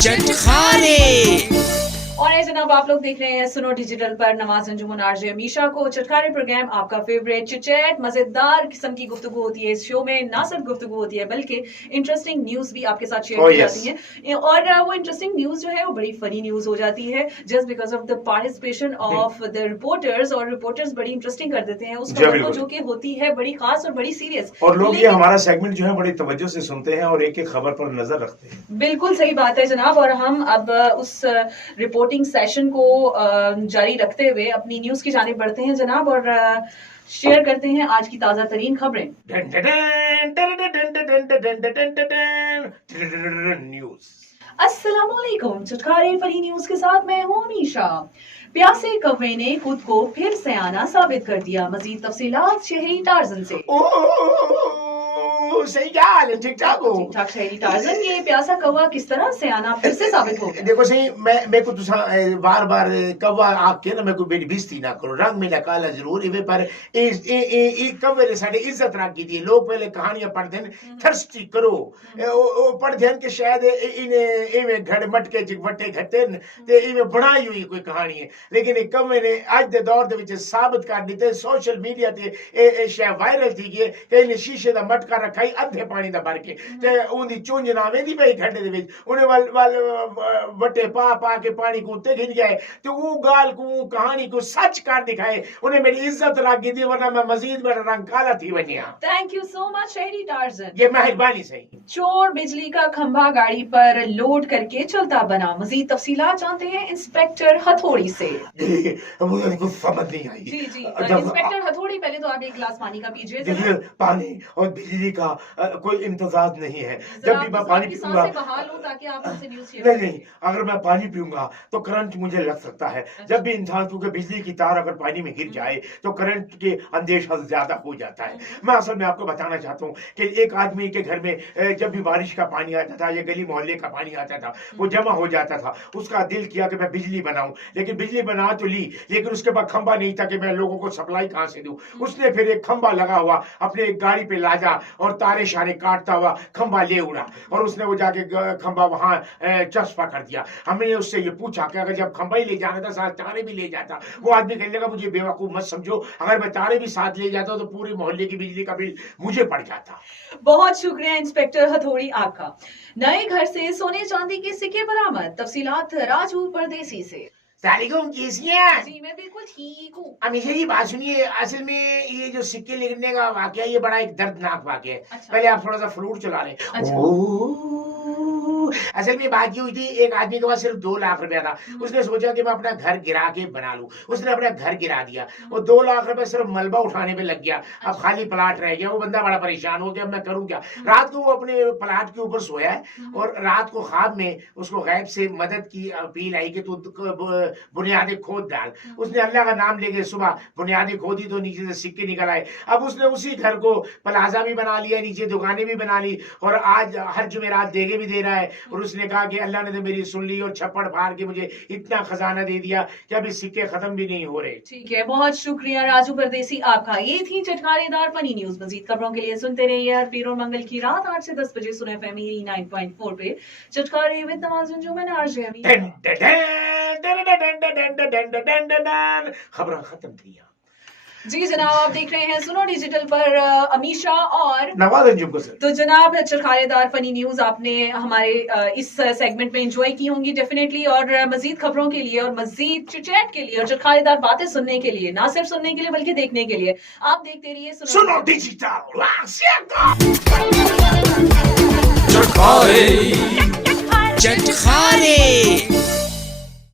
चटखारे। और ऐसे जनाब आप लोग देख रहे हैं सुनो डिजिटल पर नवाज अंजुमन आरजे अमीशा को चटखारे प्रोग्राम आपका फेवरेट चिटचैट मजेदार किस्म की गुफ्तगू होती है। इस शो में ना सिर्फ गुफ्तगू होती है बल्कि इंटरेस्टिंग न्यूज भी आपके साथ शेयर की जाती है और वो इंटरेस्टिंग न्यूज जो है वो बड़ी फनी न्यूज हो जाती है just because of the participation of the reporters. और रिपोर्टर्स बड़ी इंटरेस्टिंग कर देते हैं उस खबर को जो कि होती है बड़ी खास और बड़ी सीरियस। और लोग ये हमारा सेगमेंट जो है बड़ी तवज्जो से सुनते हैं और एक एक खबर पर नजर रखते हैं। बिल्कुल सही बात है जनाब। और हम अब उस रिपोर्टिंग सेशन को जारी रखते हुए अपनी न्यूज की जानिब बढ़ते हैं जनाब और शेयर करते हैं आज की ताजा तरीन खबरें। न्यूज। अस्सलामुअलैकुम, चटखारे फनी न्यूज के साथ मैं हूं अमीशा। प्यासे कौवे ने खुद को फिर सयाना साबित कर दिया। मजीद तफसीलात शहरी टार्जन से। सही क्या हाल है? ठीक ठाक हो? ठीक ठाक शहरी टार्जन, ये प्यासा कौवा किस तरह सयाना फिर से साबित हो गया? देखो सही, मैं को तुसा बार बार कौवा आके ना मैं को मेरी बेइज्जती ना करो। रंग मेरा काला जरूर इवे पर ए कौवे ने साडी इज्जत रख की थी। लोग पहले कहानियां पढ़ते हैं थर्स्टी करो ओ पढ़ते हैं कि शायद इने इवे घड़ मटके चिकवटे घटे ते इवे बनाई हुई कोई कहानी है, लेकिन एक कौवे ने आज दे दौर दे विच साबित कर दिते। सोशल मीडिया ते ए शय वायरल थी कि इने शीशे दा मटका रखा अद्धे पानी दा भर के ते उंदी चुंझ ना वेंदी पई खड्डे दे विच उन्हें वाल वटे पा के पानी को उत्ते गिन गए तो वो गाल को कहानी को सच कर दिखाए। उन्हें मेरी इज्जत रख दी वरना मैं मजीद मेरा रंग काला थी वनिया। थैंक यू सो मच शहरी टार्जन, ये मेहरबानी सही। चोर बिजली का खंभा गाड़ी पर लोड करके चलता बना। मजीद तफसीलात जानते हैं इंस्पेक्टर हथौड़ी से। मुझे कुछ समझ नहीं आई। जी इंस्पेक्टर हथौड़ी, पहले तो आप एक गिलास पानी का पीजिए। देखिए पानी और बिजली का कोई इम्तजाज नहीं है। जब भी मैं पानी पीऊंगा ताकि आप हमसे न्यूज़ शेयर नहीं, अगर मैं पानी पीऊंगा तो करंट मुझे लग सकता है। जब भी इंसान, क्योंकि बिजली की तार अगर पानी में गिर जाए तो करंट के अंदेशा ज्यादा हो जाता है। मैं असल में आपको बताना चाहता हूँ कि एक आदमी के घर में जब भी बारिश का पानी आता था या गली मोहल्ले का पानी आता था वो जमा हो जाता था। उसका दिल किया कि मैं बिजली बनाऊं, लेकिन बिजली बना तो ली लेकिन उसके बाद खंबा नहीं था कि मैं लोगों को सप्लाई कहां से दूं। उसने फिर एक खंबा लगा हुआ अपने एक गाड़ी पे लादा और तारे शारे काटता हुआ खंबा ले उड़ा और उसने वो जाके खंबा वहां चस्पा कर दिया। हमने उससे ये पूछा कि अगर जब खंबा ही ले जाना था साथ तारे भी ले जाता। वो आदमी कहने लगा मुझे बेवकूफ मत समझो, अगर मैं तारे भी साथ ले जाता तो पूरे मोहल्ले की बिजली का बिल मुझे पड़ जाता। बहुत शुक्रिया इंस्पेक्टर हथौड़ी आपका। नए घर से सोने चांदी के सिक्के बरामद। तफसीलात राजू परदेसी से। सलामुअलैकुम, कैसी हैं? जी मैं बिल्कुल ठीक हूँ। हमेशा ये बात सुनिए, असल में ये जो सिक्के लिखने का वाकया ये बड़ा एक दर्दनाक वाकया है। अच्छा। पहले आप थोड़ा सा फ्लूट चला लें। असल में बात ये हुई थी, एक आदमी के पास सिर्फ 2 लाख रुपया था। उसने सोचा कि मैं अपना घर गिरा के बना लूं। उसने अपना घर गिरा दिया और 2 लाख रुपए सिर्फ मलबा उठाने पे लग गया। अब खाली प्लाट रह गया। वो बंदा बड़ा परेशान हो गया, मैं करूं क्या। रात को वो अपने प्लाट के ऊपर सोया है और रात को ख्वाब में उसको गैब से मदद की अपील आई कि तू बुनियादी खोद डाल। उसने अल्लाह का नाम लेके सुबह बुनियादी खोदी तो नीचे से सिक्के निकल आए। अब उसने उसी घर को प्लाजा भी बना लिया, नीचे दुकानें भी बना ली और आज हर जुमेरात देगे भी दे रहा है। और उसने कहा कि अल्लाह ने तो मेरी सुन ली और छप्पड़ फाड़ के मुझे इतना खजाना दे दिया कि अभी सिक्के खत्म भी नहीं हो रहे। ठीक है, बहुत शुक्रिया राजू परदेसी आपका। ये थी चटखारेदार फनी न्यूज। मजीद खबरों के लिए सुनते रहिए हर पीर और मंगल की रात 8 से 10 बजे सुन FM 9.4 पे चटखारे विद नवाज अंजुमन आरजे अमीशा। खबरें खत्म थी। जी जनाब, आप देख रहे हैं सुनो डिजिटल पर अमीशा और नवाज अंजुम सर। तो जनाब चटखारेदार फनी न्यूज आपने हमारे इस सेगमेंट में एंजॉय की होंगी डेफिनेटली। और मजीद खबरों के लिए और मजीद चिटचैट के लिए और चटखारेदार बातें सुनने के लिए, ना सिर्फ सुनने के लिए बल्कि देखने के लिए आप देखते रहिए सुनो डिजिटल। चटखारे